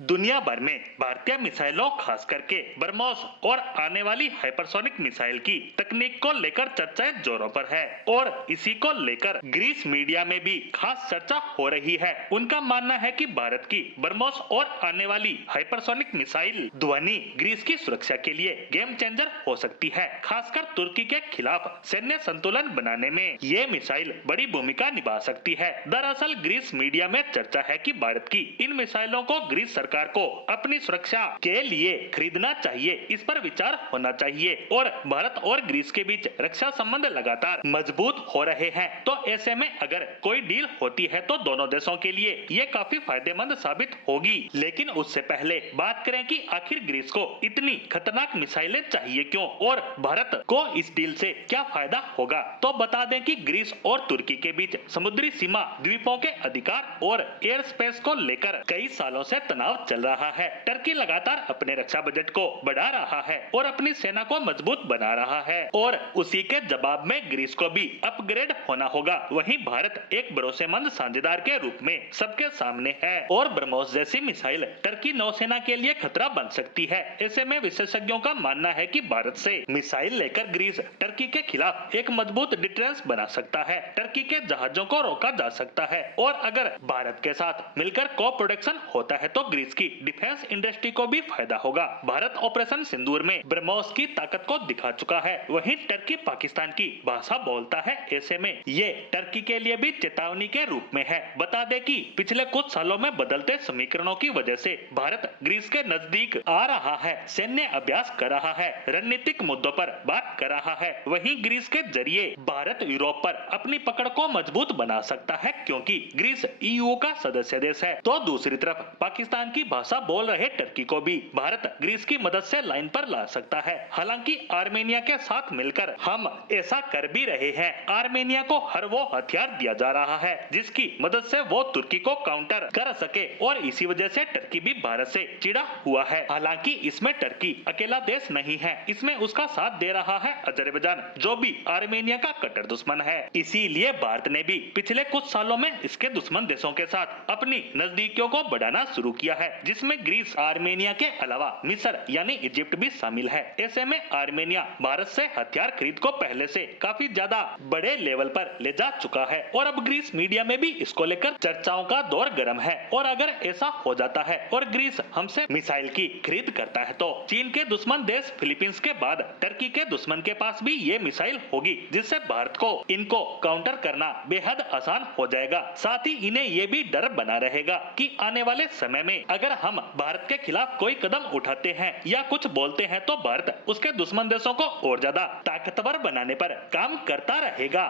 दुनिया भर में भारतीय मिसाइलों खास करके ब्रह्मोस और आने वाली हाइपरसोनिक मिसाइल की तकनीक को लेकर चर्चाएं जोरों पर है और इसी को लेकर ग्रीस मीडिया में भी खास चर्चा हो रही है। उनका मानना है कि भारत की ब्रह्मोस और आने वाली हाइपरसोनिक मिसाइल ध्वनि ग्रीस की सुरक्षा के लिए गेम चेंजर हो सकती है। खासकर तुर्की के खिलाफ सैन्य संतुलन बनाने में ये मिसाइल बड़ी भूमिका निभा सकती है। दरअसल ग्रीस मीडिया में चर्चा है कि भारत की इन मिसाइलों को ग्रीस सरकार को अपनी सुरक्षा के लिए खरीदना चाहिए, इस पर विचार होना चाहिए। और भारत और ग्रीस के बीच रक्षा संबंध लगातार मजबूत हो रहे हैं, तो ऐसे में अगर कोई डील होती है तो दोनों देशों के लिए ये काफी फायदेमंद साबित होगी। लेकिन उससे पहले बात करें कि आखिर ग्रीस को इतनी खतरनाक मिसाइलें चाहिए क्यों और भारत को इस डील से क्या फायदा होगा। तो बता दें कि ग्रीस और तुर्की के बीच समुद्री सीमा, द्वीपों के अधिकार और एयर स्पेस को लेकर कई सालों से तनाव चल रहा है। टर्की लगातार अपने रक्षा बजट को बढ़ा रहा है और अपनी सेना को मजबूत बना रहा है और उसी के जवाब में ग्रीस को भी अपग्रेड होना होगा। वहीं भारत एक भरोसेमंद साझेदार के रूप में सबके सामने है और ब्रह्मोस जैसी मिसाइल टर्की नौसेना के लिए खतरा बन सकती है। ऐसे में विशेषज्ञों का मानना है कि भारत से मिसाइल लेकर ग्रीस टर्की के खिलाफ एक मजबूत डिफेंस बना सकता है। टर्की के जहाजों को रोका जा सकता है और अगर भारत के साथ मिलकर को प्रोडक्शन होता है तो ग्रीस की डिफेंस इंडस्ट्री को भी फायदा होगा। भारत ऑपरेशन सिंदूर में ब्रह्मोस की ताकत को दिखा चुका है, वहीं टर्की पाकिस्तान की भाषा बोलता है। ऐसे में ये टर्की के लिए भी चेतावनी के रूप में है। बता दें कि पिछले कुछ सालों में बदलते समीकरणों की वजह से भारत ग्रीस के नजदीक आ रहा है, सैन्य अभ्यास कर रहा है, रणनीतिक मुद्दों पर बात कर रहा है। वहीं ग्रीस के जरिए भारत यूरोप पर अपनी पकड़ को मजबूत बना सकता है, क्योंकि ग्रीस ईयू का सदस्य देश है। तो दूसरी तरफ पाकिस्तान की भाषा बोल रहे टर्की को भी भारत ग्रीस की मदद से लाइन पर ला सकता है। हालांकि आर्मेनिया के साथ मिलकर हम ऐसा कर भी रहे हैं। आर्मेनिया को हर वो हथियार दिया जा रहा है जिसकी मदद से वो तुर्की को काउंटर कर सके और इसी वजह से टर्की भी भारत से चिढ़ा हुआ है। हालांकि इसमें टर्की अकेला देश नहीं है, इसमें उसका साथ दे रहा है अजरबैजान, जो भी आर्मेनिया का कट्टर दुश्मन है। इसीलिए भारत ने भी पिछले कुछ सालों में इसके दुश्मन देशों के साथ अपनी नजदीकियों को बढ़ाना शुरू किया है, जिसमें ग्रीस, आर्मेनिया के अलावा मिस्र यानी इजिप्ट भी शामिल है। ऐसे में आर्मेनिया भारत से हथियार खरीद को पहले से काफी ज्यादा बड़े लेवल पर ले जा चुका है और अब ग्रीस मीडिया में भी इसको लेकर चर्चाओं का दौर गर्म है। और अगर ऐसा हो जाता है और ग्रीस हमसे मिसाइल की खरीद करता है तो चीन के दुश्मन देश फिलीपींस के बाद टर्की के दुश्मन के पास भी ये मिसाइल होगी, जिससे भारत को इनको काउंटर करना बेहद आसान हो जाएगा। साथ ही इन्हें ये भी डर बना रहेगा कि आने वाले समय में अगर हम भारत के खिलाफ कोई कदम उठाते हैं या कुछ बोलते हैं तो भारत उसके दुश्मन देशों को और ज्यादा ताकतवर बनाने पर काम करता रहेगा।